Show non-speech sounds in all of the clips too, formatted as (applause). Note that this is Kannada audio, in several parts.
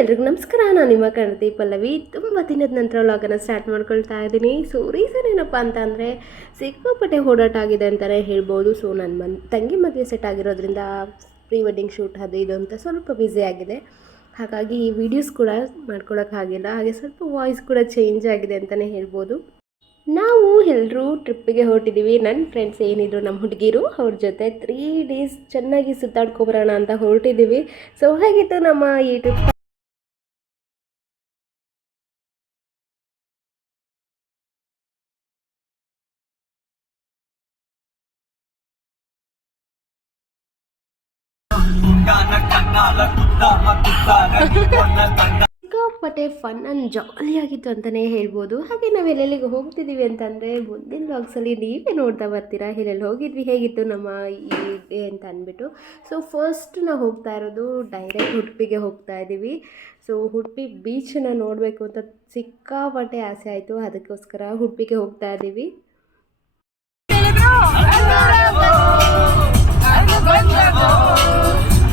ಎಲ್ರಿಗೂ ನಮಸ್ಕಾರ. ನಾನು ನಿಮ್ಮ ಕಣ್ತಿ ಪಲ್ಲವಿ. ತುಂಬ ದಿನದ ನಂತರ ವ್ಲಾಗನ್ನು ಸ್ಟಾರ್ಟ್ ಮಾಡ್ಕೊಳ್ತಾ ಇದ್ದೀನಿ. ಸೊ ರೀಸನ್ ಏನಪ್ಪ ಅಂತ ಅಂದರೆ, ಸಿಕ್ಕಾಪಟ್ಟೆ ಓಡಾಟ ಆಗಿದೆ ಅಂತಲೇ ಹೇಳ್ಬೋದು. ಸೊ ನನ್ನ ಮನ್, ತಂಗಿ ಮದುವೆ ಸೆಟ್ ಆಗಿರೋದ್ರಿಂದ ಪ್ರೀ ವೆಡ್ಡಿಂಗ್ ಶೂಟ್ ಅದು ಇದು ಅಂತ ಸ್ವಲ್ಪ ಬ್ಯುಸಿ ಆಗಿದೆ. ಹಾಗಾಗಿ ಈ ವಿಡಿಯೋಸ್ ಕೂಡ ಮಾಡ್ಕೊಳೋಕ್ಕಾಗಿಲ್ಲ ಹಾಗೆ ಸ್ವಲ್ಪ ವಾಯ್ಸ್ ಕೂಡ ಚೇಂಜ್ ಆಗಿದೆ ಅಂತಲೇ ಹೇಳ್ಬೋದು. ನಾವು ಎಲ್ಲರೂ ಟ್ರಿಪ್ಪಿಗೆ ಹೊರಟಿದ್ದೀವಿ ನನ್ನ ಫ್ರೆಂಡ್ಸ್ ಏನಿದ್ರು ನಮ್ಮ ಹುಡುಗಿರು, ಅವ್ರ ಜೊತೆ ತ್ರೀ ಡೇಸ್ ಚೆನ್ನಾಗಿ ಸುತ್ತಾಡ್ಕೊಬರೋಣ ಅಂತ ಹೊರಟಿದ್ದೀವಿ ಸೊ ಹೇಗಿತ್ತು ನಮ್ಮ ಈ ಟ್ರಿಪ್ ಸಿಕ್ಕಾಪಟ್ಟೆ ಫನ್ ಆ್ಯಂಡ್ ಜಾಲಿಯಾಗಿತ್ತು ಅಂತಲೇ ಹೇಳ್ಬೋದು. ಹಾಗೆ ನಾವು ಎಲ್ಲೆಲ್ಲಿಗೆ ಹೋಗ್ತಿದ್ದೀವಿ ಅಂತಂದರೆ ಮುಂದಿನ ಬಾಕ್ಸಲ್ಲಿ ನೀವೇ ನೋಡ್ತಾ ಬರ್ತೀರಾ. ಎಲ್ಲೆಲ್ಲಿ ಹೋಗಿದ್ವಿ, ಹೇಗಿತ್ತು ನಮ್ಮ ಈ ಅಂತ ಅಂದ್ಬಿಟ್ಟು. ಸೊ ಫಸ್ಟ್ ನಾವು ಹೋಗ್ತಾ ಇರೋದು ಡೈರೆಕ್ಟ್ ಉಡುಪಿಗೆ ಹೋಗ್ತಾ ಇದ್ದೀವಿ ಸೊ ಉಡುಪಿ ಬೀಚನ್ನ ನೋಡಬೇಕು ಅಂತ ಸಿಕ್ಕಾಪಟ್ಟೆ ಆಸೆ ಆಯಿತು. ಅದಕ್ಕೋಸ್ಕರ ಉಡುಪಿಗೆ ಹೋಗ್ತಾ ಇದ್ದೀವಿ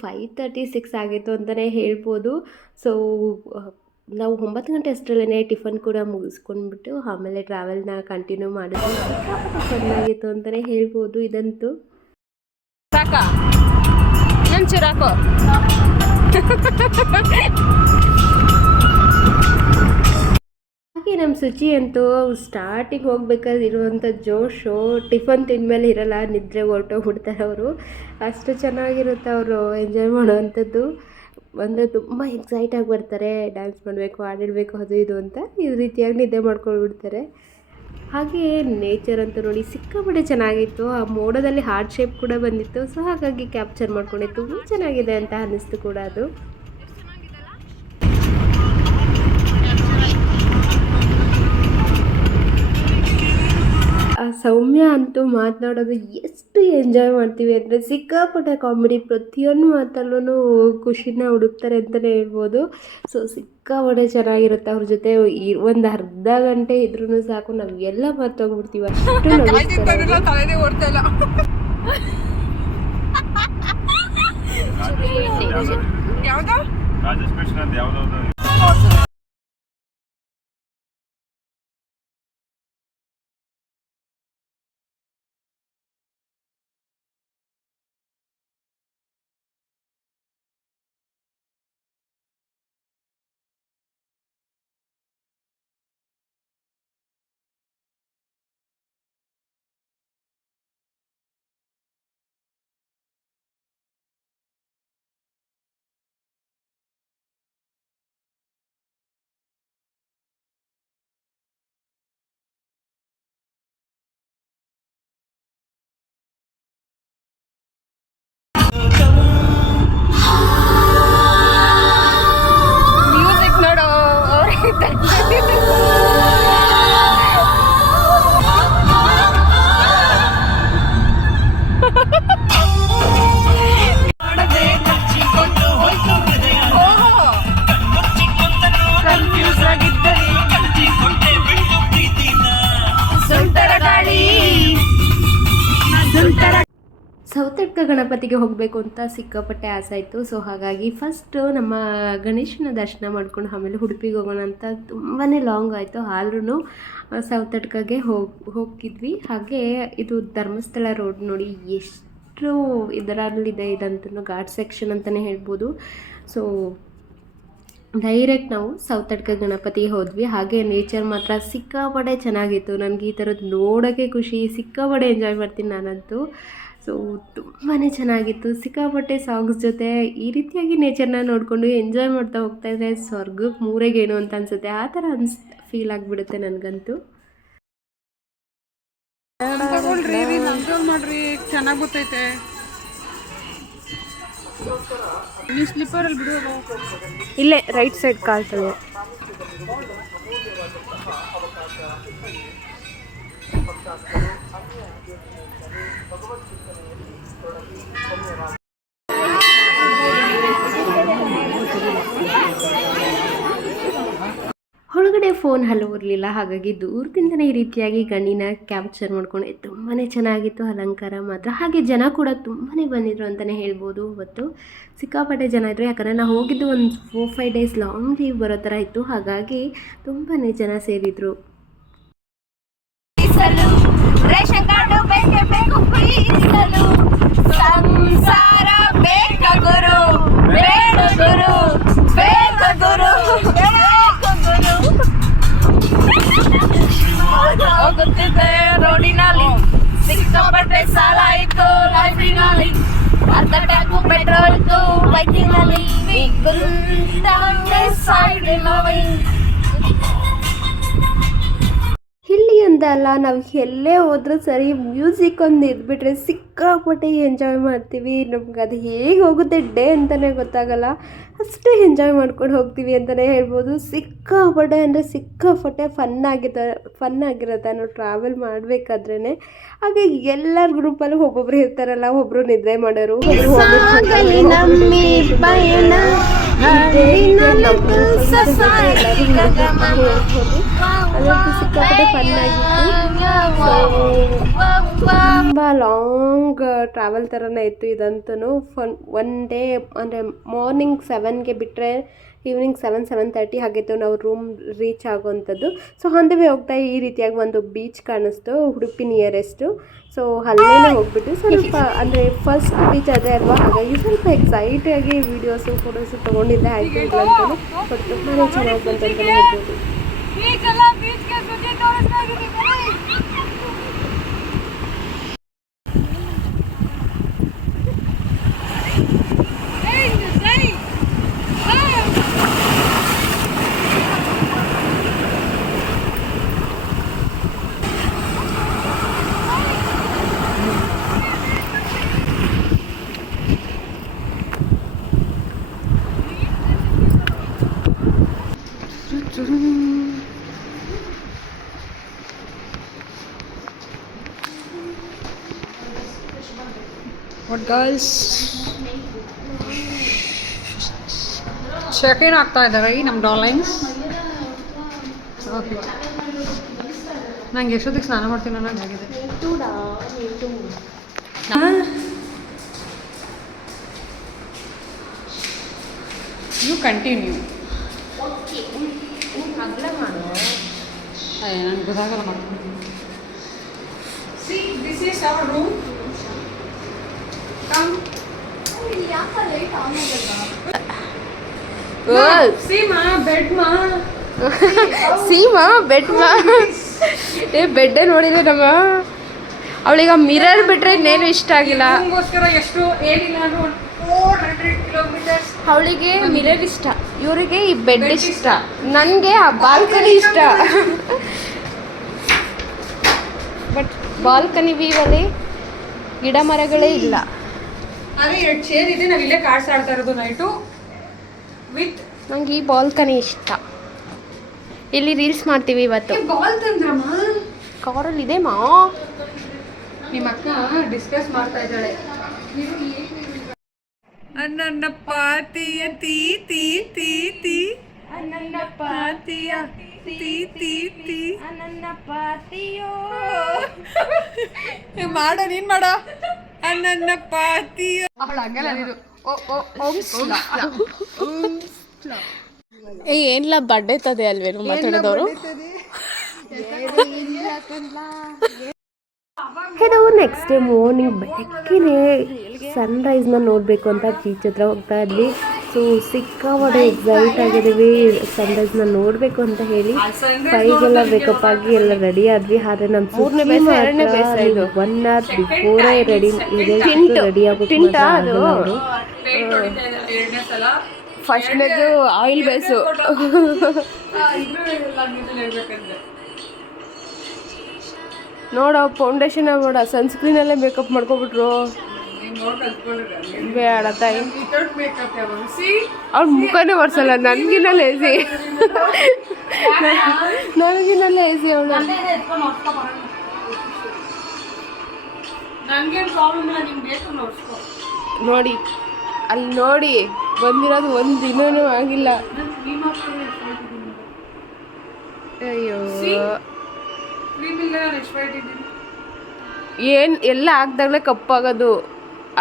ಫೈವ್ ತರ್ಟಿ ಸಿಕ್ಸ್ ಆಗಿತ್ತು ಅಂತಲೇ ಹೇಳ್ಬೋದು. ಸೊ ನಾವು ಒಂಬತ್ತು ಗಂಟೆ ಅಷ್ಟರಲ್ಲೇ ಟಿಫನ್ ಕೂಡ ಮುಗಿಸ್ಕೊಂಡ್ಬಿಟ್ಟು ಆಮೇಲೆ ಟ್ರಾವೆಲ್ನ ಕಂಟಿನ್ಯೂ ಮಾಡಿದ್ವಿ. ಚೆನ್ನಾಗಿತ್ತು ಅಂತಲೇ ಹೇಳ್ಬೋದು ಇದಂತೂ. ಸಾಕ? (laughs) ನಮ್ಮ ಶುಚಿ ಅಂತೂ ಸ್ಟಾರ್ಟಿಂಗ್ ಇರುವಂಥ ಜೋಶು ಟಿಫನ್ ತಿಂದಮೇಲೆ ಇರಲ್ಲ, ನಿದ್ರೆ ಹೊರಟೋಗ್ಬಿಡ್ತಾರೆ ಅವರು. ಅಷ್ಟು ಚೆನ್ನಾಗಿರುತ್ತೆ ಅವರು ಎಂಜಾಯ್ ಮಾಡುವಂಥದ್ದು. ಅಂದರೆ ತುಂಬ ಎಕ್ಸೈಟಾಗಿ ಬರ್ತಾರೆ ಡ್ಯಾನ್ಸ್ ಮಾಡಬೇಕು, ಹಾಡಿಡಬೇಕು, ಅದು ಇದು ಅಂತ ಈ ರೀತಿಯಾಗಿ ನಿದ್ದೆ ಮಾಡ್ಕೊಂಡ್ಬಿಡ್ತಾರೆ ಹಾಗೆ ನೇಚರ್ ಅಂತ ನೋಡಿ ಸಿಕ್ಕಾಪಟ್ಟೆ ಚೆನ್ನಾಗಿತ್ತು. ಆ ಮೋಡದಲ್ಲಿ ಹಾರ್ಟ್ ಶೇಪ್ ಕೂಡ ಬಂದಿತ್ತು. ಸೊ ಹಾಗಾಗಿ ಕ್ಯಾಪ್ಚರ್ ಮಾಡ್ಕೊಂಡೆ, ತುಂಬ ಚೆನ್ನಾಗಿದೆ ಅಂತ ಅನ್ನಿಸ್ತು ಕೂಡ ಅದು. ಸೌಮ್ಯ ಅಂತೂ ಮಾತನಾಡೋದು ಎಷ್ಟು ಎಂಜಾಯ್ ಮಾಡ್ತೀವಿ ಅಂದರೆ ಸಿಕ್ಕಾಪಟ್ಟೆ ಕಾಮಿಡಿ ಪ್ರತಿಯೊಂದು ಮಾತಲ್ಲೂ ಖುಷಿನ ಹುಡುಕ್ತಾರೆ ಅಂತಲೇ ಹೇಳ್ಬೋದು. ಸೊ ಸಿಕ್ಕಾಪಟ್ಟೆ ಚೆನ್ನಾಗಿರುತ್ತೆ ಅವ್ರ ಜೊತೆ. ಒಂದು ಅರ್ಧ ಗಂಟೆ ಇದ್ರೂ ಸಾಕು ನಾವು ಎಲ್ಲ ಮರ್ತೋಗ್ಬಿಡ್ತೀವಿ. ಅಷ್ಟು (laughs) ನಗಿಸ್ತಾರೆ ಸೌತಡ್ಕ ಗಣಪತಿಗೆ ಹೋಗಬೇಕು ಅಂತ ಸಿಕ್ಕಾಪಟ್ಟೆ ಆಸೆ ಆಯಿತು. ಸೊ ಹಾಗಾಗಿ ಫಸ್ಟು ನಮ್ಮ ಗಣೇಶನ ದರ್ಶನ ಮಾಡ್ಕೊಂಡು ಆಮೇಲೆ ಉಡುಪಿಗೆ ಹೋಗೋಣ ಅಂತ ತುಂಬಾ ಲಾಂಗ್ ಆಯಿತು. ಆದ್ರೂ ಸೌತ್ ಅಟ್ಕಾಗೆ ಹೋಗಿ ಹೋಗಿದ್ವಿ ಹಾಗೆ ಇದು ಧರ್ಮಸ್ಥಳ ರೋಡ್ ನೋಡಿ ಎಷ್ಟು ಇದರಲ್ಲಿದೆ ಇದಂತೂ ಘಾಟ್ ಸೆಕ್ಷನ್ ಅಂತಲೇ ಹೇಳ್ಬೋದು. ಸೊ ಡೈರೆಕ್ಟ್ ನಾವು ಅಡ್ಕ ಗಣಪತಿಗೆ ಹೋದ್ವಿ. ಹಾಗೆ ನೇಚರ್ ಮಾತ್ರ ಸಿಕ್ಕಾಪಡೆ ಚೆನ್ನಾಗಿತ್ತು. ನನಗೆ ಈ ಥರದ್ದು ನೋಡೋಕ್ಕೆ ಖುಷಿ ಸಿಕ್ಕಾಪಡೆ ಎಂಜಾಯ್ ಮಾಡ್ತೀನಿ ನಾನಂತೂ. ಸೊ ತುಂಬಾ ಚೆನ್ನಾಗಿತ್ತು. ಸಿಕ್ಕಾಪಟ್ಟೆ ಸಾಂಗ್ಸ್ ಜೊತೆ ಈ ರೀತಿಯಾಗಿ ನೇಚರ್ನ ನೋಡಿಕೊಂಡು ಎಂಜಾಯ್ ಮಾಡ್ತಾ ಹೋಗ್ತಾ ಇದ್ರೆ ಸ್ವರ್ಗಕ್ಕೆ ಮೂರೆಗೇನು ಅಂತ ಅನಿಸುತ್ತೆ ಆ ಥರ ಅನ್ಸ್ ಫೀಲ್ ಆಗಿಬಿಡುತ್ತೆ ನನಗಂತೂ. ಮಾಡ್ರಿ ಚೆನ್ನಾಗ್ ಗೊತ್ತೈತೆ. ನೀವು ಸ್ಲಿಪ್ಪರಲ್ಲಿ ಬಿಡೋದು ಇಲ್ಲೇ ರೈಟ್ ಸೈಡ್ ಕಾಲ್ತದೆ ಒಳಗಡೆ ಫೋನ್ ಹಲವು ಇರಲಿಲ್ಲ ಹಾಗಾಗಿ ದೂರದಿಂದನೇ ಈ ರೀತಿಯಾಗಿ ಗಣ್ಣಿನ ಕ್ಯಾಪ್ಚರ್ ಮಾಡ್ಕೊಂಡು. ತುಂಬಾ ಚೆನ್ನಾಗಿತ್ತು ಅಲಂಕಾರ ಮಾತ್ರ. ಹಾಗೆ ಜನ ಕೂಡ ತುಂಬಾ ಬಂದಿದ್ರು ಅಂತಲೇ ಹೇಳ್ಬೋದು. ಇವತ್ತು ಸಿಕ್ಕಾಪಟ್ಟೆ ಜನ ಇದ್ದರು ಯಾಕಂದರೆ ನಾವು ಹೋಗಿದ್ದು ಒಂದು four five days long leave ಬರೋ ಥರ ಇತ್ತು. ಹಾಗಾಗಿ ತುಂಬಾ ಜನ ಸೇರಿದರು. ಸಂಸಾರ ಹೋಗುತ್ತಿದ್ದೆ ರೋಡಿನಲ್ಲಿ. ಸಿಕ್ಕಾಪಟ್ಟೆ ಸಾಲ ಇತ್ತು ಲೈಫಿನಲ್ಲಿ. ಅರ್ಧ ಟ್ಯಾಂಕು ಪೆಟ್ರೋಲ್ ಬೈಕಿನಲ್ಲಿ. ಇಲ್ಲಿ ಅಂದಲ್ಲ ನಾವು ಎಲ್ಲೇ ಹೋದ್ರೂ ಸರಿ, ಮ್ಯೂಸಿಕ್ ಒಂದು ಇದ್ಬಿಟ್ರೆ ಸಿಕ್ಕಾಪಟ್ಟೆ ಎಂಜಾಯ್ ಮಾಡ್ತೀವಿ. ನಮ್ಗೆ ಅದು ಹೇಗೆ ಹೋಗುತ್ತೆ ಡೇ ಅಂತಲೇ ಗೊತ್ತಾಗಲ್ಲ. ಅಷ್ಟೇ ಎಂಜಾಯ್ ಮಾಡ್ಕೊಂಡು ಹೋಗ್ತೀವಿ ಅಂತಲೇ ಹೇಳ್ಬೋದು. ಸಿಕ್ಕಾಪಟ್ಟೆ ಅಂದರೆ ಸಿಕ್ಕಾಪಟ್ಟೆ ಫನ್ ಆಗಿದ ಫನ್ ಆಗಿರುತ್ತೆ. ನಾವು ಟ್ರಾವೆಲ್ ಮಾಡಬೇಕಾದ್ರೇ ಹಾಗೆ ಎಲ್ಲರ ಗ್ರೂಪಲ್ಲೂ ಒಬ್ಬೊಬ್ರು ಇರ್ತಾರಲ್ಲ ಒಬ್ಬರು ನಿದ್ರೆ ಮಾಡೋರು ಸಿಕ್ಕಾಪಟ್ಟೆ ಫನ್ ಆಗಿತ್ತು. ತುಂಬ ಲಾಂಗ್ ಟ್ರಾವೆಲ್ ಥರನೇ ಇತ್ತು ಇದಂತೂ ಫನ್ ಒನ್ ಡೇ ಅಂದರೆ ಮಾರ್ನಿಂಗ್ ಸೆವೆನ್ಗೆ ಬಿಟ್ಟರೆ ಈವ್ನಿಂಗ್ ಸೆವೆನ್ ಸೆವೆನ್ ತರ್ಟಿ ಹಾಗಿತ್ತು ನಾವು ರೂಮ್ ರೀಚ್ ಆಗುವಂಥದ್ದು. ಸೊ ಹಂದವೇ ಹೋಗ್ತಾ ಈ ರೀತಿಯಾಗಿ ಒಂದು ಬೀಚ್ ಕಾಣಿಸ್ತು ಉಡುಪಿ ನಿಯರೆಸ್ಟು ಸೊ ಅಲ್ಲೇ ಹೋಗ್ಬಿಟ್ಟು ಸ್ವಲ್ಪ ಅಂದರೆ ಫಸ್ಟ್ ಬೀಚ್ ಅದೇ ಅಲ್ವಾ? ಹಾಗಾಗಿ ಸ್ವಲ್ಪ ಎಕ್ಸೈಟಾಗಿ ವೀಡಿಯೋಸು ಫೋಟೋಸು ತೊಗೊಂಡಿದ್ದೆ. ಆಯಿತು ಇಲ್ಲ ಅಂತಲೇ ಬಟ್ ತುಂಬಾ ಚೆನ್ನಾಗಿ ಬಂತು ಅಂತಲೇ ಹೇಳ್ಬೋದು ಬೀಚೆಲ್ಲ ಬೀಚ್ಗೆ ಸುದ್ದಿ ತೋರಿಸ್ತಾ ಇದೀನಿ ಬನ್ನಿ. ಬಟ್ ಗರ್ಲ್ಸ್ ಚೆಕ್ ಇನ್ ಆಗ್ತಾ ಇದ್ದಾರೆ ಈ ನಮ್ಮ ಡಾಲೈನ್ಸ್ ಓಕೆ ನಂಗೆ ಎಷ್ಟೊತ್ತಿಗೆ ಸ್ನಾನ ಮಾಡ್ತೀನಿ ಅನ್ನೋದು ಆಗಿದೆ. ಯು ಕಂಟಿನ್ಯೂ ನನಗೆ ಗೊತ್ತಾಗಲ್ಲ ಮಾಡ್ತೀನಿ this is our room come Seema bed ಮಾ ಬೆಡ್ ಏ ಬೆಡ್ಡೇ ನೋಡಿದ್ರೆ ನಮ್ಮ. ಅವಳಿಗೆ ಮಿರರ್ ಬಿಟ್ರೆ ಇನ್ನೇನು ಇಷ್ಟ ಆಗಿಲ್ಲ. ಎಷ್ಟು ಏನಿಲ್ಲ ಅವಳಿಗೆ ಮಿರರ್ ಇಷ್ಟ. ಇವರಿಗೆ ಈ ಬೆಡ್ ಇಷ್ಟ. ನನಗೆ ಆ ಬಾಲ್ಕನಿ ಇಷ್ಟ. ಬಟ್ ಬಾಲ್ಕನಿ ವ್ಯೂವಲ್ಲಿ ಗಿಡ ಮರಗಳೇ ಇಲ್ಲ. ಅದೇ ಎರಡು ಚೇರ್ ಇದೆ ನಾವು ಇಲ್ಲೇ ಕಾರ್ಡ್ಸ್ ಆಡ್ತಾ ಇರೋದು ನೈಟು ವಿತ್ ನಂಗೆ ಈ ಬಾಲ್ಕನಿ ಇಷ್ಟ. ಇಲ್ಲಿ ರೀಲ್ಸ್ ಮಾಡ್ತೀವಿ ಇವತ್ತು. ಬಾಲ್ ತಂದ್ರಮ್ಮ? ಕಾರಲ್ಲಿ ಇದೆ ಮಾ. ನಿಮ್ಮ ಅಕ್ಕ ಡಿಸ್ಕಸ್ ಮಾಡ್ತಾ ಇದ್ದಾಳೆ. ಅನ್ನನ್ನ ಪಾತಿಯ ತೀ ತೀ ತೀ ತೀ. ಅನ್ನನ್ನ ಪಾತಿಯ. ನನ್ನ ಪಾತಿಯೋ ಮಾಡ ನೀನ್ ಮಾಡ. ನನ್ನ ಪಾತಿಯ ಏ ಏನಿಲ್ಲ ಬಡ್ಡೆ ತದೆ ಅಲ್ವೇನು ಮಾತಾಡೋದವರು? ಇದು ನೆಕ್ಸ್ಟ್ ಡೇ ಮಾರ್ನಿಂಗ್ ಬೆಳಗ್ಗೆನೆ ಸನ್ರೈಸ್ನ ನೋಡಬೇಕು ಅಂತ ಬೀಚ್ ಹತ್ರ ಹೋಗ್ತಾ ಇದ್ವಿ. ಸೊ ಸಿಕ್ಕಾಪಟ್ಟೆ ಎಕ್ಸೈಟ್ ಆಗಿದ್ದೀವಿ. ಸನ್ರೈಸ್ನ ನೋಡಬೇಕು ಅಂತ ಹೇಳಿ ಫೈಗೆಲ್ಲ ಬೇಕಪ್ ಆಗಿ ಎಲ್ಲ ರೆಡಿ ಆದ್ವಿ. ಆದರೆ ನಮ್ಮ ಇದು. ಒನ್ ಅವರ್ ಬಿಫೋರೇ ರೆಡಿ ಇದೆ ರೆಡಿ ಸಲ ಫಸ್ಟ್ನೇದು ಆಯಿಲ್ ಬೇಸು. ನೋಡ ಫೌಂಡೇಶನ್ ಬೇಡ ಸನ್ಸ್ಕ್ರೀನ್ ಅಲ್ಲೇ ಮೇಕಪ್ ಮಾಡ್ಕೊಬಿಟ್ರು. ಬೇಡ ತಾಯಿ. ಅವ್ಳ ಮುಖನೇ ಬರ್ಸಲ್ಲ ನನ್ಗಿನ್ನ ಲೇಸಿ ನನಗಿನ್ನ ಲೇಸಿ ಅವಳು. ನೋಡಿ ಅಲ್ಲಿ ನೋಡಿ ಬಂದಿರೋದು ಒಂದು ದಿನನೂ ಆಗಿಲ್ಲ. ಅಯ್ಯೋ. ಏನ್ ಎಲ್ಲ ಹಾಕ್ದಾಗಲೇ ಕಪ್ಪಾಗೋದು.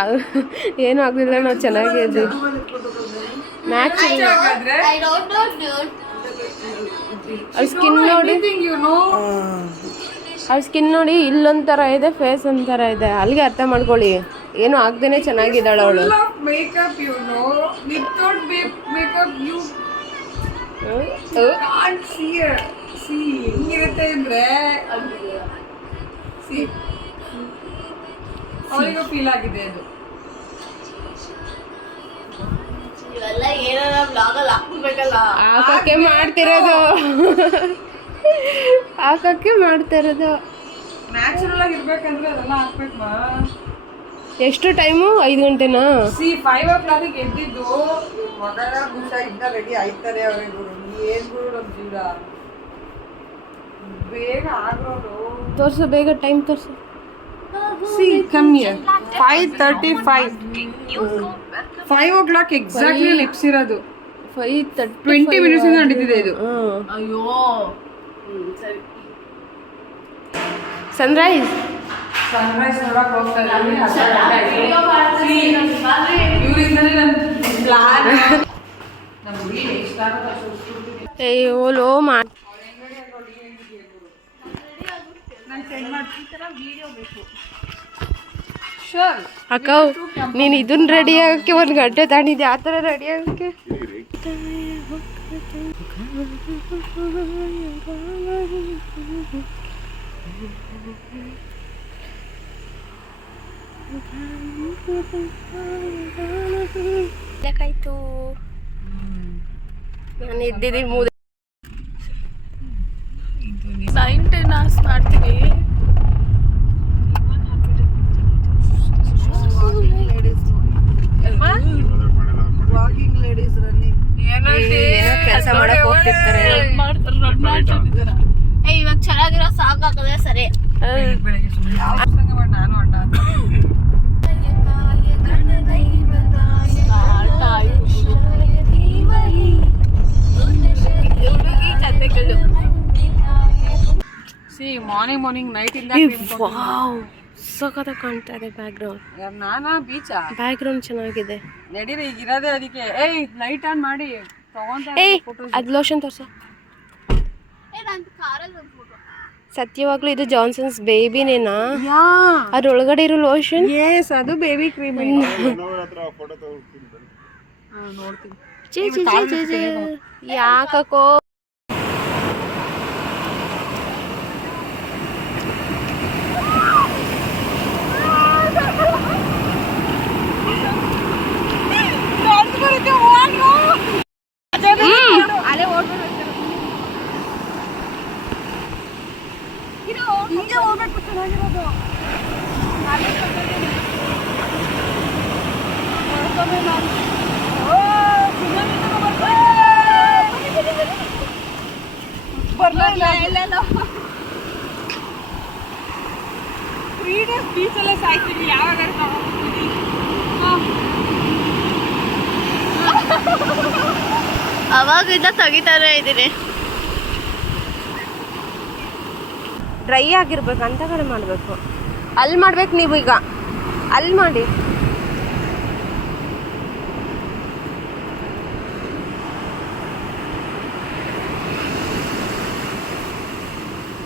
ಅದು ಏನು ಆಗಲಿಲ್ಲ ನಾವು ಚೆನ್ನಾಗೇ ಇದ್ವಿ. ಅವ್ರ ಸ್ಕಿನ್ ನೋಡಿ ಅವ್ರ ಸ್ಕಿನ್ ನೋಡಿ ಇಲ್ಲೊಂಥರ ಇದೆ ಫೇಸ್ ಒಂಥರ ಇದೆ. ಅಲ್ಲಿಗೆ ಅರ್ಥ ಮಾಡ್ಕೊಳ್ಳಿ. ಏನು ಆಗ್ದೇನೆ ಚೆನ್ನಾಗಿದ್ದಾಳೆ ಅವಳು. Makeup you know without makeup you can't see see ಹೆಂಗಿರುತ್ತೆ ಅಂದ್ರೆ ಅವಳಿಗೂ ಫೀಲ್ ಆಗಿದೆ ಅದು ಹಾಕಕ್ಕೆ ಮಾಡ್ತಿರೋದು. ಹಾಕಕ್ಕೆ ಮಾಡ್ತಿರೋದು. ನ್ಯಾಚುರಲ್ ಆಗಿ ಇರ್ಬೇಕಂದ್ರೆ ಅದೆಲ್ಲ ಹಾಕ್ಬೇಕು ಮಾ. ಎಷ್ಟು ಟೈಮು? ಐದು ಗಂಟೆನಾ? ಸಿ ಫೈವ್ ಓ ಕ್ಲಾಕಿಗೆ ಎದ್ದಿದ್ದು. ಮೊದಲ ಗುಂಡ ಇದ್ದ ರೆಡಿ ಆಯ್ತಾರೆ ಅವರೇ ಗುರು. ಏನ್ ಗುರು ನಮ್ಮ ಜೀವನ? ಬೇಗ ಆಗೋರು ತೋರಿಸು ಬೇಗ ಟೈಮ್ ತೋರ್ಸು. ಸಿ ಕಮ್ಮಿ five thirty five five o'clock exactly lips ಇರೋದು ಫೈವ್ ತರ್ಟಿ ಟ್ವೆಂಟಿ ಮಿನಿಟ್ಸ್ ಇಂದ. ನಡೀತಿದೆ ಇದು ಸನ್ರೈಸ್ ಸನ್ರೈಸ್ ನೋಡಕ್ ಹೋಗ್ತಾ ಆಗುತ್ತೆ ಅಯ್ಯೋ ಲೋ ಅಕ್ಕ ನೀನು ಇದನ್ನ ರೆಡಿ ಆಗಕ್ಕೆ ಒಂದು ಗಂಟೆ ತಾಣಿದೆ ಆ ಥರ ರೆಡಿ ಆಗಕ್ಕೆ? ಯಾಕಾಯ್ತು? ನಾನು ಇದ್ದಿದ್ದೀನಿ ಮೂದ ಮಾರ್ನಿಂಗ್ ನೈಟ್ ಇಂದ ವಾವ್ ಸಖತ್ತ ಕಾಣ್ತಾ ಇದೆ ಬ್ಯಾಕ್ ಗ್ರೌಂಡ್ ನಾನಾ ಬೀಚಾ ಬ್ಯಾಕ್ ಗ್ರೌಂಡ್ ಚೆನ್ನಾಗಿದೆ. ನಡೀರಿ ಈಗ ಇರೋದೇ ಅದಕ್ಕೆ. ಏಯ್ ಲೈಟ್ ಆನ್ ಮಾಡಿ. ತಗೊಂತ ಏಯ್ ಅದು ಲೋಷನ್ ತೋರ್ಸ. ಸತ್ಯವಾಗ್ಲೂ ಇದು ಜಾನ್ಸನ್ಸ್ ಬೇಬಿನೇನಾ ಯಾ? ಅದ್ರೊಳಗಡೆ ಇರೋ ಲೋಷನ್ ಎಸ್ ಅದು ಬೇಬಿ ಕ್ರೀಮ್ ನೋಡ್ತೀನಿ. ಚೀ ಚೀ ಚೀ ಚೀ ಚೀ ಯಾಕೋ ಅವಾಗಿಂದ ತೆಗಿತಾನೆ ಇದ್ದೀನಿ. ಡ್ರೈ ಆಗಿರ್ಬೇಕು ಅಂತ ಕಡೆ ಮಾಡಬೇಕು. ಅಲ್ಲಿ ಮಾಡ್ಬೇಕು ನೀವು ಈಗ ಅಲ್ಲಿ ಮಾಡಿ.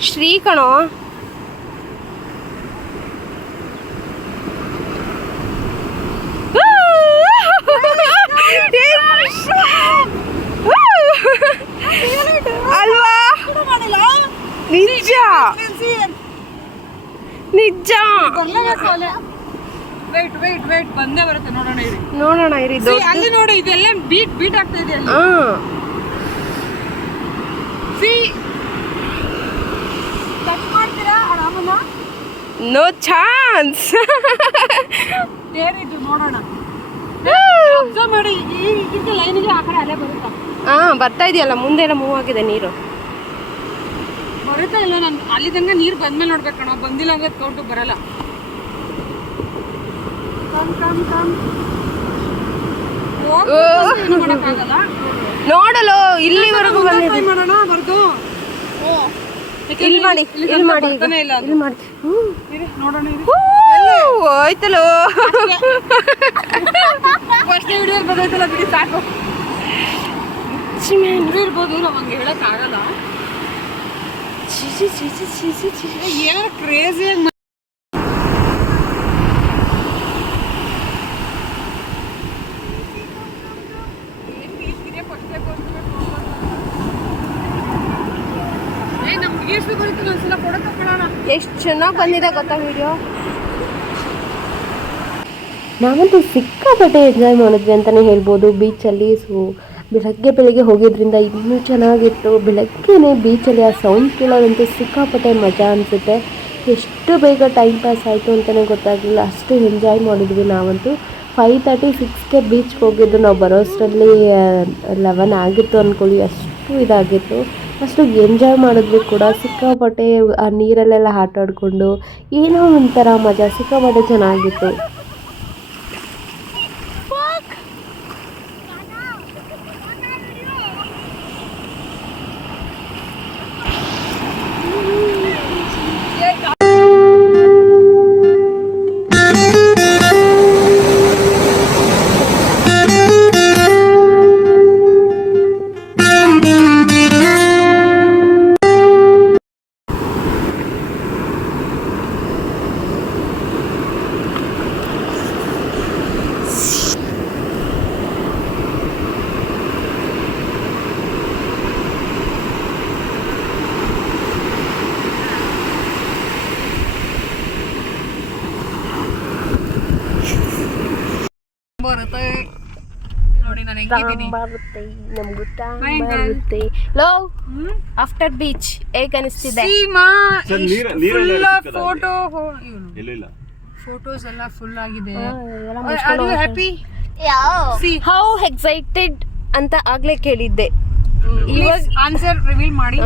ಶ್ರೀ ಕಣೋ ಅಲ್ವಾ ನಿಜ ನಿಜ ವೇಟ್ ವೇಟ್ ವೇಟ್ ಬಂದೇ ಬರುತ್ತೆ ನೋಡೋಣ ಇರಿ ನೋಡೋಣ ಇರಿ ಅಲ್ಲಿ ನೋಡು ಇದೆಲ್ಲ ಬೀಟ್ ಬೀಟ್ ಆಗ್ತಾ ಇದೆ ಅಲ್ಲಿ ಸಿ (laughs) ಅಲ್ಲೇ ಬರುತ್ತಾ? ಹಾ ಬರ್ತಾ ಇದೆಯಲ್ಲ ಮುಂದೆ ಎಲ್ಲ ಮೂವ್ ಆಗಿದೆ ನೀರು. ಬರುತ್ತಾ ಇಲ್ಲ ನಾನು? ಅಲ್ಲಿ ತನಕ ನೀರು ಬಂದ್ಮೇಲೆ ನೋಡ್ಬೇಕು ಕಣ ಬಂದಿಲ್ಲ ಅಂದ್ರೆ ತೋಟ ಬರಲ್ಲ. ನೋಡಲು ಇಲ್ಲಿವರೆಗೂ ಬಂದಿದೆ ಮಾಡೋಣ ಬರ್ದು. ಇಲ್ಲಿ ಮಾಡಿ ಇಲ್ಲಿ ಮಾಡಿ. ಇಲ್ಲ ಮಾಡಿ. ಹೋಯ್ತಲೋ ಫಸ್ಟ್ ವಿಡಿಯೋ ಬರ್ತೈತಲ್ಲ ಬಿಡಿ ಸಾಕು. ಇರ್ಬೋದು ನಾವು ಹಂಗೆ ಹೇಳಕ್ಕಾಗಲ್ಲ ಏನಾರು ಕ್ರೇಜಿಯಾಗಿ ಏ ನಮ್ಮ ಹುಡುಗಿಷ್ಟು ಬರುತ್ತೆ ಒಂದ್ಸಲ ಫೋಟೋ ತಗೊಳ್ಳೋಣ ಎಷ್ಟು ಚೆನ್ನಾಗಿ ಬಂದಿದೆ ಗೊತ್ತಾ ವಿಡಿಯೋ ನಾವಂತೂ ಸಿಕ್ಕಾಪಟ್ಟೆ ಎಂಜಾಯ್ ಮಾಡಿದ್ವಿ ಅಂತಲೇ ಹೇಳ್ಬೋದು. ಬೀಚಲ್ಲಿ ಸೊ ಬೆಳಗ್ಗೆ ಬೆಳಗ್ಗೆ ಹೋಗಿದ್ರಿಂದ ಇನ್ನೂ ಚೆನ್ನಾಗಿತ್ತು. ಬೆಳಗ್ಗೆನೇ ಬೀಚಲ್ಲಿ ಆ ಸೌಂಡ್ ಕೇಳೋದಂತೂ ಸಿಕ್ಕಾಪಟ್ಟೆ ಮಜಾ ಅನಿಸುತ್ತೆ. ಎಷ್ಟು ಬೇಗ ಟೈಮ್ ಪಾಸ್ ಆಯಿತು ಅಂತಲೇ ಗೊತ್ತಾಗಲಿಲ್ಲ. ಅಷ್ಟು ಎಂಜಾಯ್ ಮಾಡಿದ್ವಿ ನಾವಂತೂ. ಫೈವ್ ತರ್ಟಿ ಸಿಕ್ಸ್ಗೆ ಬೀಚ್ಗೆ ಹೋಗಿದ್ದು. ನಾವು ಬರೋಷ್ಟರಲ್ಲಿ ಲೆವೆನ್ ಆಗಿತ್ತು ಅಂದ್ಕೊಳ್ಳಿ ಅಷ್ಟು ಇದಾಗಿತ್ತು. ಅಷ್ಟು ಎಂಜಾಯ್ ಮಾಡಿದ್ವಿ ಕೂಡ. ಸಿಕ್ಕಾಪಟ್ಟೆ ಆ ನೀರಲ್ಲೆಲ್ಲ ಆಟ ಆಡಿಕೊಂಡು ಏನೋ ಒಂಥರ ಮಜಾ. ಸಿಕ್ಕಾಪಟ್ಟೆ ಚೆನ್ನಾಗಿತ್ತು. ಬರುತ್ತೆ ನಮ್ಗೆ. ಬರುತ್ತೆ. ಲೋ ಆಫ್ಟರ್ ಬೀಚ್ ಹೇಗೆ ಅನಿಸ್ತಿದೆ? ಫೋಟೋ ಇಲ್ಲ ಇಲ್ಲ. ಫೋಟೋಸ್ ಎಲ್ಲ ಫುಲ್ ಆಗಿದೆ. ಎಲ್ಲ ಹ್ಯಾಪಿ ಸಿ ಹೌ ಎಕ್ಸೈಟೆಡ್ ಅಂತ ಆಗ್ಲೇ ಕೇಳಿದ್ದೆ. ಇವಾಗ ಆನ್ಸರ್ ರಿವೀಲ್ ಮಾಡಿ.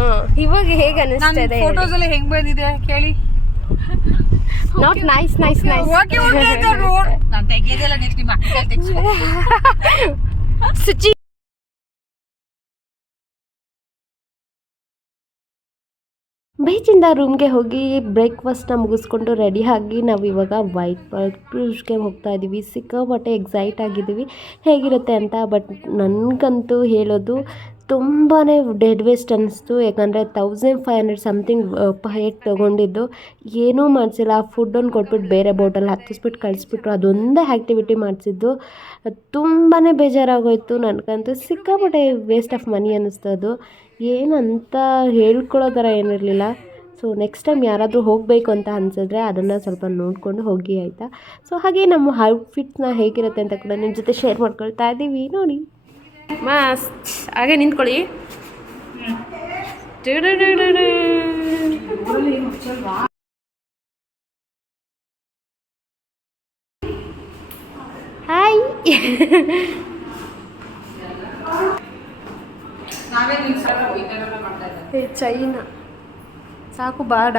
ಇವಾಗ ಹೇಗೆ ಅನಿಸ್ತಿದೆ? ಫೋಟೋಸ್ ಎಲ್ಲ ಹೆಂಗ್ ಬಂದಿದೆ ಕೇಳಿ. Not nice nice nice okay okay ನಾನು ನೆಕ್ಸ್ಟ್ ನಿಮ್ಮ ಅಕ್ಕ ಸುಚಿ (laughs) ಬೀಚಿಂದ ರೂಮ್ಗೆ ಹೋಗಿ ಬ್ರೇಕ್ಫಾಸ್ಟ್ನ ಮುಗಿಸ್ಕೊಂಡು ರೆಡಿ ಆಗಿ ನಾವು ಇವಾಗ ವೈಟ್ ಕ್ರೂಸ್ಗೆ ಹೋಗ್ತಾ ಇದ್ದೀವಿ. ಸಿಕ್ಕಾಪಟ್ಟೆ ಎಕ್ಸೈಟ್ ಆಗಿದ್ದೀವಿ. ಹೇಗಿರುತ್ತೆ ಅಂತ ಬಟ್ ನನಗಂತೂ ಹೇಳೋದು ತುಂಬಾ ಡೆಡ್ ವೇಸ್ಟ್ ಅನ್ನಿಸ್ತು. ಯಾಕಂದರೆ ತೌಸಂಡ್ ಫೈವ್ ಹಂಡ್ರೆಡ್ ಸಮಥಿಂಗ್ ಹೇಗೆ ತೊಗೊಂಡಿದ್ದು. ಏನೂ ಮಾಡಿಸಿಲ್ಲ. ಆ ಫುಡ್ಡನ್ನು ಕೊಟ್ಬಿಟ್ಟು ಬೇರೆ ಬೋಟಲ್ಲಿ ಹತ್ತಿಸ್ಬಿಟ್ಟು ಕಳಿಸ್ಬಿಟ್ರು. ಅದೊಂದೇ ಆ್ಯಕ್ಟಿವಿಟಿ ಮಾಡಿಸಿದ್ದು. ತುಂಬಾ ಬೇಜಾರಾಗೋಯ್ತು. ನನಗಂತೂ ಸಿಕ್ಕಾಪಟ್ಟೆ ವೇಸ್ಟ್ ಆಫ್ ಮನಿ ಅನ್ನಿಸ್ತು ಅದು. ಏನಂತ ಹೇಳ್ಕೊಳ್ಳೋ ಥರ ಏನಿರಲಿಲ್ಲ. ಸೊ ನೆಕ್ಸ್ಟ್ ಟೈಮ್ ಯಾರಾದರೂ ಹೋಗಬೇಕು ಅಂತ ಅನಿಸಿದ್ರೆ ಅದನ್ನು ಸ್ವಲ್ಪ ನೋಡಿಕೊಂಡು ಹೋಗಿ ಆಯಿತಾ? ಸೊ ಹಾಗೆ ನಮ್ಮ ಔಟ್ಫಿಟ್ನ ಹೇಗಿರುತ್ತೆ ಅಂತ ಕೂಡ ನಿಮ್ಮ ಜೊತೆ ಶೇರ್ ಮಾಡ್ಕೊಳ್ತಾ ಇದ್ದೀವಿ. ನೋಡಿ. ಮಸ್ತ್ ಹಾಗೆ ನಿಂತ್ಕೊಳ್ಳಿ. ಹಾಯ್. ಚೈನಾ. ಸಾಕು ಬಾಡ.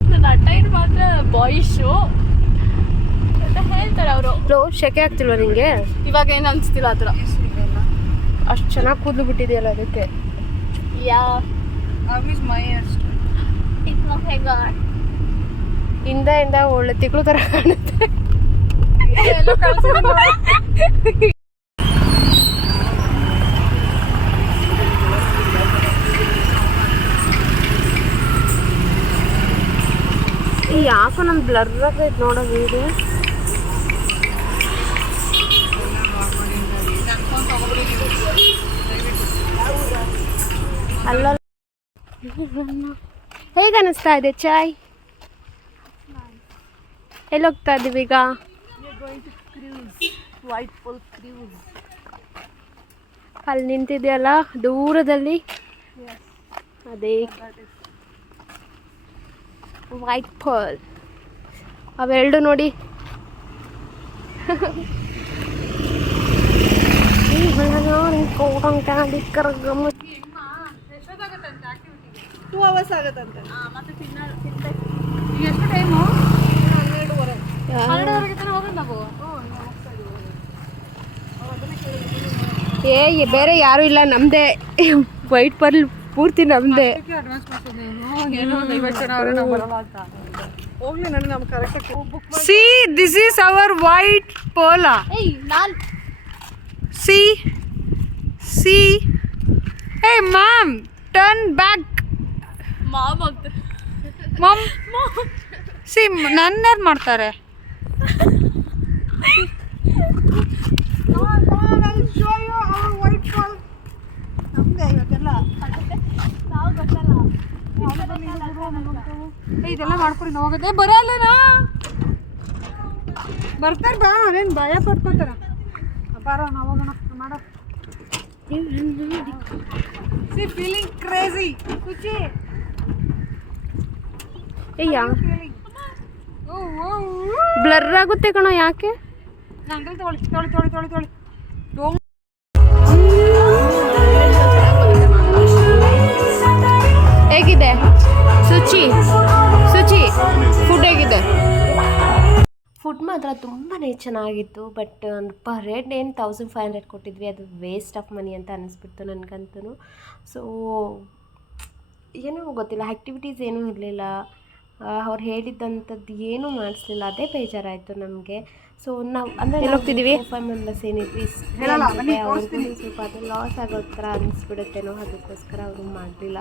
ನಮ್ಮ ಮಾಡಿ ಟೈರ್ ಮಾತ್ರ ಬಾಯ್ಶು ಅಂತ ಹೇಳ್ತಾರೆ ಅವರು. ಲೋ ಶೆಕೆ ಆಗ್ತಿಲ್ವಾ ನಿಂಗೆ? ಇವಾಗ ಏನು ಅನಿಸ್ತಿಲ್ಲ ಆ ಥರ. ಅಷ್ಟು ಚೆನ್ನಾಗಿ ಕೂದಲು ಬಿಟ್ಟಿದೆಯಲ್ಲ ಅದಕ್ಕೆ. ಯಾ. ಇಸ್ ಮೈ ಅಷ್ಟು ಹಿಂದ ಹೆಂಗ ಇಂದ ಇಂದ ಒಳ್ಳೆ ತಿಕ್ಳು ಥರ ಕಾಣುತ್ತೆ. (laughs) ಯಾಕೋ ನಮ್ ಬ್ಲರ್ ಆಗೈತೆ ನೋಡೋ ವೀಡಿಯೋ ಅಲ್ಲ. ಹೇಗೆ ಅನಿಸ್ತಾ ಇದೆ ಚಾಯ್? ಎಲ್ಲಿ ಹೋಗ್ತಾ ಇದ್ದೀವಿ ಈಗ? ಅಲ್ಲಿ ನಿಂತಿದೆಯಲ್ಲ ದೂರದಲ್ಲಿ? ಅದೇ. ವೈಟ್ ಪರ್ಲ್ ಅವೆರಡು ನೋಡಿ. ಟೂ ಅವರ್ಸ್ ಆಗತ್ತಂತೆ. ಎಷ್ಟು ಟೈಮು ಹನ್ನೆರಡುವರೆ. ಹನ್ನೆರಡುವರೆಗೆ ತಾನೇ ಹೋಗೋದು ನಾವು? ಏ ಬೇರೆ ಯಾರು ಇಲ್ಲ ನಮ್ದೇ. ವೈಟ್ ಪರ್ಲ್ ಪೂರ್ತಿ ನಮ್ದೇ. See this is our white ಪೋಲಾ see see hey ma'am turn back mom ಅಂತ. ಮಮ್. ಸಿ ನನ್ನೇನು ಮಾಡ್ತಾರೆ. ನಾವು ಗೊತ್ತಲ್ಲ ಇದೆಲ್ಲ ಮಾಡ್ಕೊಡಿ ಹೋಗೋದೇ. ಬರಲ್ಲನಾ ಬರ್ತಾರೆ ಬಾ. ಅದೇನು ಭಯ ಪಡ್ಕೋತಾರ ಬಾರೋ ನಾವು ಹೋಗೋಣ. ಮಾಡೋ. ಸಿ ಫೀಲಿಂಗ್ ಕ್ರೇಜಿ ಖುಷಿ ಏ ಯಾ ಬ್ಲರ್ ಆಗುತ್ತೆ ಕಣೋ ಯಾಕೆ? ನಂಗೆ ತೊಳಿ ತೊಳಿ ತೊಳಿ ತೊಳಿ ತೊಳಿ ಮಾತ್ರ ತುಂಬಾ ಚೆನ್ನಾಗಿತ್ತು ಬಟ್ ಪರ್ ಹೆಡ್ ಏನು ತೌಸಂಡ್ ಫೈವ್ ಹಂಡ್ರೆಡ್ ಕೊಟ್ಟಿದ್ವಿ ಅದು ವೇಸ್ಟ್ ಆಫ್ ಮನಿ ಅಂತ ಅನಿಸ್ಬಿಡ್ತು ನನಗಂತೂ ಸೊ ಏನೂ ಗೊತ್ತಿಲ್ಲ ಆ್ಯಕ್ಟಿವಿಟೀಸ್ ಏನೂ ಇರಲಿಲ್ಲ. ಅವ್ರು ಹೇಳಿದ್ದಂಥದ್ದು ಏನೂ ಮಾಡಿಸ್ಲಿಲ್ಲ ಅದೇ ಬೇಜಾರಾಯಿತು ನಮಗೆ. ಸೊ ನಾವು ಅಂದರೆ ಹೋಗ್ತಿದ್ದೀವಿ ಫೈವ್ ಮೆಂಬರ್ಸ್ ಏನಿದ್ವಿ ಸ್ವಲ್ಪ ಅದು ಲಾಸ್ ಆಗೋ ಥರ ಅನಿಸ್ಬಿಡುತ್ತೇನೋ ಅದಕ್ಕೋಸ್ಕರ ಅವರು ಮಾಡಲಿಲ್ಲ.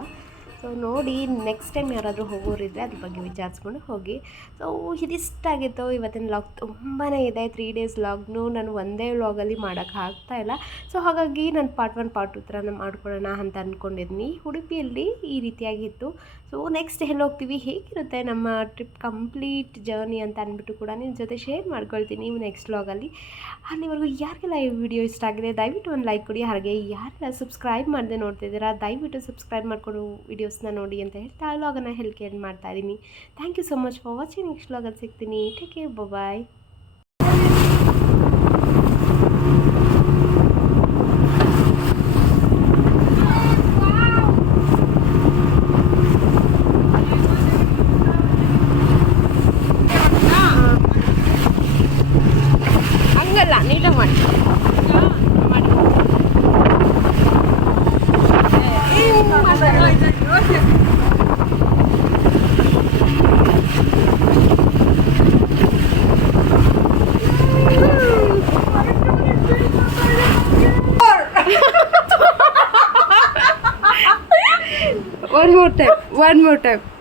ಸೊ ನೋಡಿ ನೆಕ್ಸ್ಟ್ ಟೈಮ್ ಯಾರಾದರೂ ಹೋಗೋರಿದ್ರೆ ಅದ್ರ ಬಗ್ಗೆ ವಿಚಾರಿಸ್ಕೊಂಡು ಹೋಗಿ. ಸೊ ಇದಿಷ್ಟಾಗಿತ್ತು ಇವತ್ತಿನ ಲಾಗ್ ತುಂಬಾ ಇದೆ. ತ್ರೀ ಡೇಸ್ ಲಾಗ್ನು ನಾನು ಒಂದೇ ವ್ಲಾಗಲ್ಲಿ ಮಾಡೋಕ್ಕೆ ಆಗ್ತಾ ಇಲ್ಲ. ಸೊ ಹಾಗಾಗಿ ನಾನು ಪಾರ್ಟ್ ಒನ್ ಪಾರ್ಟ್ ಟು ಥರ ಮಾಡ್ಕೊಳ್ಳೋಣ ಅಂತ ಅಂದ್ಕೊಂಡಿದ್ದೀನಿ ಉಡುಪಿಯಲ್ಲಿ ಈ ರೀತಿಯಾಗಿತ್ತು. ಸೊ ನೆಕ್ಸ್ಟ್ ಎಲ್ಲಿ ಹೋಗ್ತೀವಿ ಹೇಗಿರುತ್ತೆ ನಮ್ಮ ಟ್ರಿಪ್ ಕಂಪ್ಲೀಟ್ ಜರ್ನಿ ಅಂತ ಅಂದ್ಬಿಟ್ಟು ಕೂಡ ನಿಮ್ಮ ಜೊತೆ ಶೇರ್ ಮಾಡ್ಕೊಳ್ತೀನಿ ನೆಕ್ಸ್ಟ್ ವ್ಲಾಗಲ್ಲಿ ಅಲ್ಲಿವರೆಗೂ ಯಾರಿಗೆಲ್ಲ ಈ ವಿಡಿಯೋ ಇಷ್ಟ ಆಗಿದೆ, ದಯವಿಟ್ಟು ಒಂದು ಲೈಕ್ ಕೊಡಿ. ಹಾಗೆ ಯಾರೆಲ್ಲ ಸಬ್ಸ್ಕ್ರೈಬ್ ಮಾಡದೆ ನೋಡ್ತಿದ್ದೀರಾ ದಯವಿಟ್ಟು ಸಬ್ಸ್ಕ್ರೈಬ್ ಮಾಡಿಕೊಂಡು ವೀಡಿಯೋಸ್ನ ನೋಡಿ ಅಂತ ಹೇಳ್ತಾ ವ್ಲಾಗನ್ನು ಹೆಲ್ಕೆ ಮಾಡ್ತಾ ಇದ್ದೀನಿ. Thank you so much for watching next ವ್ಲಾಗಲ್ಲಿ ಸಿಗ್ತೀನಿ. Take care bye inverter.